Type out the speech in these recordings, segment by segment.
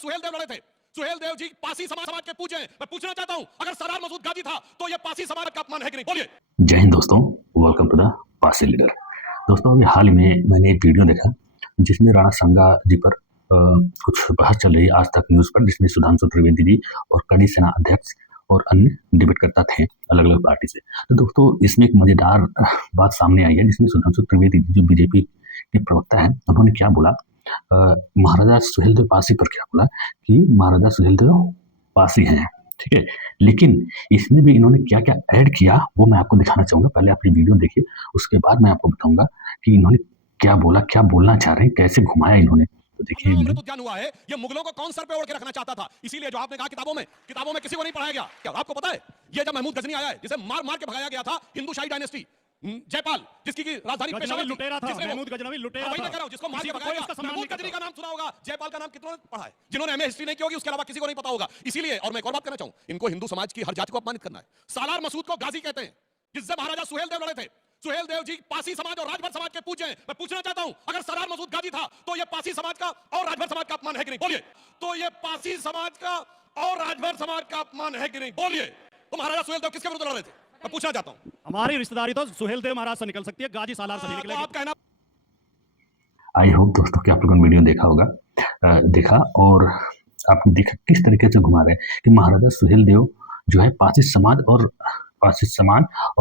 सुहेल देव लड़े थे। सुहेल देव जी पासी समाज के पूजे हैं। मैं पूछना चाहता हूं, अगर सरदार मसूद गाजी था तो ये पासी समाज का अपमान है कि नहीं? बोलिए। जय हिंद दोस्तों, welcome to the Pasi leader. दोस्तों, अभी हाल ही में मैंने एक वीडियो देखा जिसमें राणा संगा जी पर कुछ बहस चल रही है आज तक न्यूज़ पर, जिसमें सुधांशु त्रिवेदी जी और कड़ी सेना अध्यक्ष और अन्य डिबेट करता थे अलग अलग पार्टी से। तो दोस्तों, इसमें एक मजेदार बात सामने आई है जिसमें सुधांशु त्रिवेदी जो बीजेपी के प्रवक्ता हैं, उन्होंने क्या बोला, महाराजा सुहेलदेव पासी पर क्या बोला कि महाराजा सुहेलदेव पासी हैं, ठीक है। लेकिन इसमें भी इन्होंने क्या क्या ऐड किया वो मैं आपको दिखाना चाहूंगा। पहले आप ये वीडियो देखिए, उसके बाद मैं आपको बताऊंगा कि इन्होंने क्या बोला, क्या बोलना चाह रहे हैं, कैसे घुमाया इन्होंने। तो देखिए, ज्ञान हुआ है ये मुगलों को कौन सर पे ओढ़ के रखना चाहता था, इसीलिए जो आपने कहा किताबों में किसी को नहीं पढ़ाया गया। क्या आपको पता है ये जब महमूद गजनी आया है, जिसे मार मार के भगाया गया था हिंदू शाही डायनेस्टी, जयपाल जिसकी की राजधानी पेशावर लुटेरा था, महमूद गजनवी लुटेरा था। वही मैं कह रहा हूं, जिसको मार के भगाया गया। महमूद गजनी का नाम सुना होगा, जयपाल का नाम कितनों ने पढ़ा है? जिन्होंने एमए हिस्ट्री नहीं की होगी उसके अलावा किसी को नहीं पता होगा। इसीलिए, और मैं एक और बात कहना चाहूं, इनको हिंदू समाज की हर जाति को अपमानित करना है। सालार मसूद को गाजी कहते हैं, जिससे महाराजा सुहेल देव लड़े थे। सुहेल देव जी पासी समाज और राजभर समाज के पूजे हैं। मैं पूछना चाहता हूं, अगर सरदार मसूद गाजी था तो ये पासी समाज का और राजभर समाज का अपमान है कि नहीं? बोलिए। तो ये पासी समाज का और राजभर समाज का अपमान है कि नहीं? बोलिए। तो महाराजा सुहेल देव किसके विरुद्ध लड़ रहे थे? मैं पूछना चाहता हूं। हमारी रिश्तेदारी तो सुहेल देव महाराज से निकल सकती है, गाजी सालार से नहीं निकलेगी। आप कहना। आई होप दोस्तों कि आप लोगों ने वीडियो देखा होगा, देखा और आपने देखा किस तरीके से घुमा रहे हैं कि महाराजा सुहेल देव जो है पासी समाज और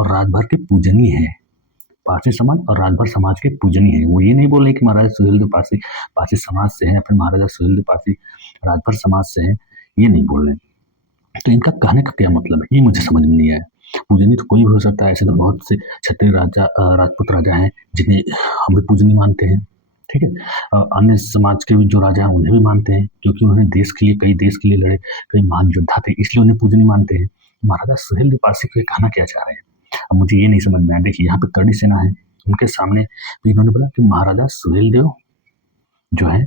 राजभर के पूजनीय है। पासी समाज और राजभर समाज के पूजनीय है। वो ये नहीं बोल रहे कि महाराजा सुहेल देव पासी समाज से हैं या फिर महाराजा सुहेल देव पासी राजभर समाज से हैं, ये नहीं बोल रहे। तो इनका कहने का क्या मतलब है, ये मुझे समझ में नहीं आया। पूजनीय तो कोई भी हो सकता है, ऐसे तो बहुत से क्षत्रिय राजपूत राजा हैं जिन्हें हम भी पूजनीय मानते हैं, ठीक है। अन्य समाज के जो राजा हैं उन्हें भी मानते हैं, क्योंकि उन्होंने कई देश के लिए लड़े, कई महान योद्धा थे, इसलिए उन्हें पूजनीय मानते हैं। महाराजा सुहेल देव पासी को कहना क्या चाह रहे हैं, अब मुझे ये नहीं समझ में आया। देखिए, यहाँ पे कड़ी सेना है, उनके सामने भी इन्होंने बोला कि महाराजा सुहेल देव जो है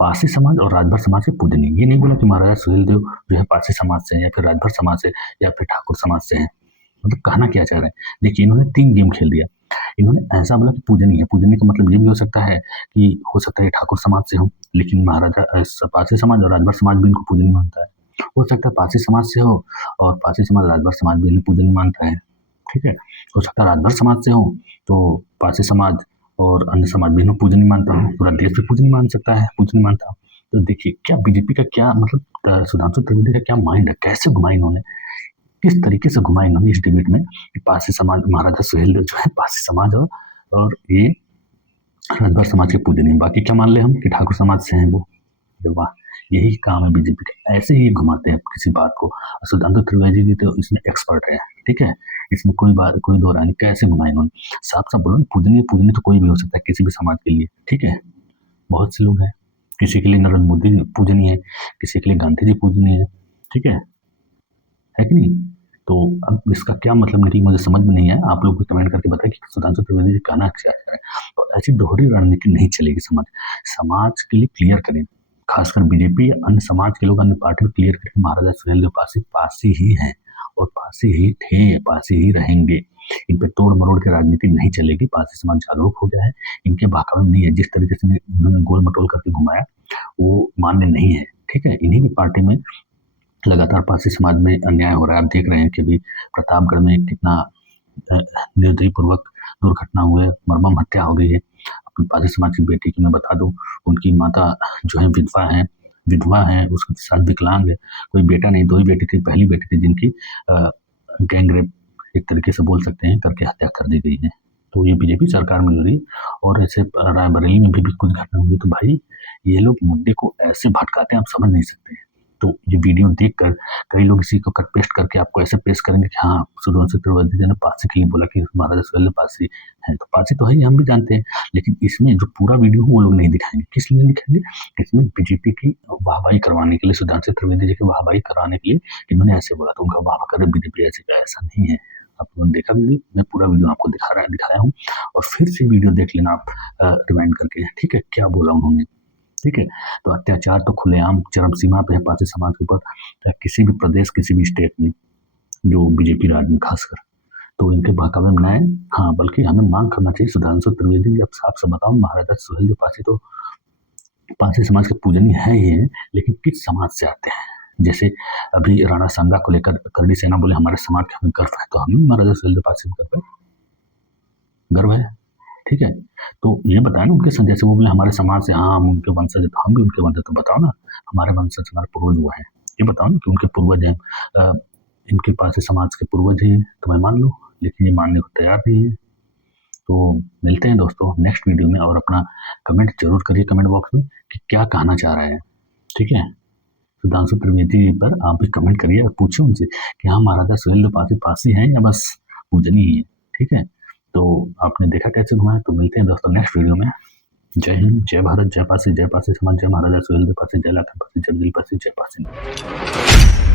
पासी समाज और राजभर समाज के पूजनीय। ये नहीं बोला कि महाराजा सुहेल देव जो है पासी समाज से या फिर राजभर समाज से या फिर ठाकुर समाज से है। मतलब कहना क्या चाह रहे हैं, देखिए इन्होंने 3 गेम खेल दिया। इन्होंने ऐसा बोला कि पूजनीय है। पूजनीय का मतलब ये भी हो सकता है कि हो सकता है ठाकुर समाज से हो, लेकिन महाराजा पासी समाज और राजभर समाज भी इनको पूजनीय मानता है। हो सकता है पासी समाज से हो और पासी समाज राजभर समाज भी इन्हें पूजनीय मानता है, ठीक है। हो सकता है राजभर समाज से हो तो पासी समाज और अन्य समाज भी इन्हें पूजनीय मानता हो, पूरा देश भी पूजनीय मानता हो। तो देखिए क्या बीजेपी का क्या मतलब, सुधांशु त्रिवेदी का क्या माइंड है, कैसे घुमाया इन्होंने, किस तरीके से घुमाया इन्होंने इस डिबेट में कि पासी समाज महाराजा सुहेल देव जो है पासी समाज और ये राजभर समाज के पूजनीय, बाकी क्या मान ले हम कि ठाकुर समाज से हैं वो। वाह, यही काम है बीजेपी का, ऐसे ही घुमाते हैं किसी बात को। सुधांशु त्रिवेदी जी तो इसमें एक्सपर्ट है, ठीक है, इसमें कोई दो राय नहीं। कैसे घुमाया इन्होंने, साफ साफ बोलो, पूजनीय तो कोई भी हो सकता है किसी भी समाज के लिए, ठीक है। बहुत से लोग हैं, किसी के लिए नरेंद्र मोदी पूजनीय है, किसी के लिए गांधी जी पूजनीय है, ठीक है कि नहीं। तो अब इसका क्या मतलब नहीं, मुझे समझ में नहीं है। आप लोग कमेंट करके बताएं कि सुधांशु त्रिवेदी जी कहना क्या है। तो ऐसी दोहरी रणनीति नहीं चलेगी। समाज के लिए क्लियर करें, खासकर बीजेपी या अन्य समाज के लोग, अन्य पार्टी में क्लियर करें महाराजा सुहेल देव पासी ही हैं और पासी ही थे, पासी ही रहेंगे। इन पे तोड़ मरोड़ के राजनीति नहीं चलेगी। पासी समाज जागरूक हो गया है, इनके बहकावे में नहीं है। जिस तरीके से इन्होंने गोल मटोल करके घुमाया वो मान्य नहीं है, ठीक है। इन्हीं की पार्टी में लगातार पासी समाज में अन्याय हो रहा है। आप देख रहे हैं कि अभी प्रतापगढ़ में कितना निर्दयपूर्वक दुर्घटना हुए, मर्मम हत्या हो गई है अपनी पासी समाज की बेटी की। मैं बता दूं, उनकी माता जो है विधवा है, उसके साथ विकलांग है, कोई बेटा नहीं, 2 ही बेटी थी। पहली बेटी थी जिनकी गैंग रेप एक तरीके से बोल सकते हैं करके हत्या कर दी गई है। तो ये बीजेपी सरकार में लग रही, और ऐसे रायबरेली में भी कुछ घटना हुई। तो भाई ये लोग मुद्दे को ऐसे भटकाते हैं, आप समझ नहीं सकते हैं। तो ये वीडियो देखकर कई लोग इसी को कट पेस्ट करके आपको ऐसे पेश करेंगे कि हाँ, सुधांशु त्रिवेदी जी ने पासी के लिए बोला कि महाराजा सुहेल देव पासी है। तो पासी तो है ही, हम भी जानते हैं, लेकिन इसमें जो पूरा वीडियो वो लोग नहीं दिखाएंगे। किस लिए दिखाएंगे, इसमें बीजेपी की वाहवाही करवाने के लिए, सुधांशु त्रिवेदी जी की वाहवाही कराने के लिए इन्होंने ऐसे बोला, तो उनका वाह कर बीजेपी ऐसे का ऐसा नहीं है। आप लोगों ने देखा वीडियो, मैं पूरा वीडियो आपको दिखाया हूँ, और फिर से वीडियो देख लेना आप रिमाइंड करके, ठीक है, क्या बोला उन्होंने, ठीक है। तो अत्याचार तो खुलेआम चरम सीमा पे है पासी समाज के ऊपर, किसी भी प्रदेश, किसी भी स्टेट में, जो बीजेपी राज में खासकर। तो इनके बहकावे में न, हाँ, बल्कि हमें मांग करना चाहिए सुधांशु त्रिवेदी जी, अब साफ से बताओ, महाराजा सुहेल देव पासी तो पारसी समाज के पूजनीय है ही है, लेकिन किस समाज से आते हैं? जैसे अभी राणा सांगा को लेकर करड़ी सेना बोले हमारे समाज का हमें गर्व है, तो हमें महाराजा सुहेलदेव पारसी में गर्व है, ठीक है। तो ये बताया ना उनके जैसे वो बोले हमारे समाज से, हाँ हम उनके वंशज है, तो हम भी उनके वंशज, तो बताओ ना हमारे वंशज हमारे पूर्वज वो हैं, ये बताओ ना कि उनके पूर्वज हैं, इनके पास समाज के पूर्वज हैं, तो मैं मान लूँ, लेकिन ये मानने को तैयार नहीं है। तो मिलते हैं दोस्तों नेक्स्ट वीडियो में, और अपना कमेंट जरूर करिए कमेंट बॉक्स में कि क्या कहना चाह रहे हैं, ठीक है। सुधांशु त्रिवेदी पर आप भी कमेंट करिए और पूछिए उनसे कि हाँ महाराजा सुहेलदेव पारसी पारसी हैं या बस पूजनीय ही है, ठीक है। तो आपने देखा कैसे घुमाया। तो मिलते हैं दोस्तों नेक्स्ट वीडियो में। जय हिंद, जय भारत, जय पारसी समाज, जय महाराजा सुहेलदेव पारसी, जय लाखन पारसी, जय दिल पारसी, जय पारसी।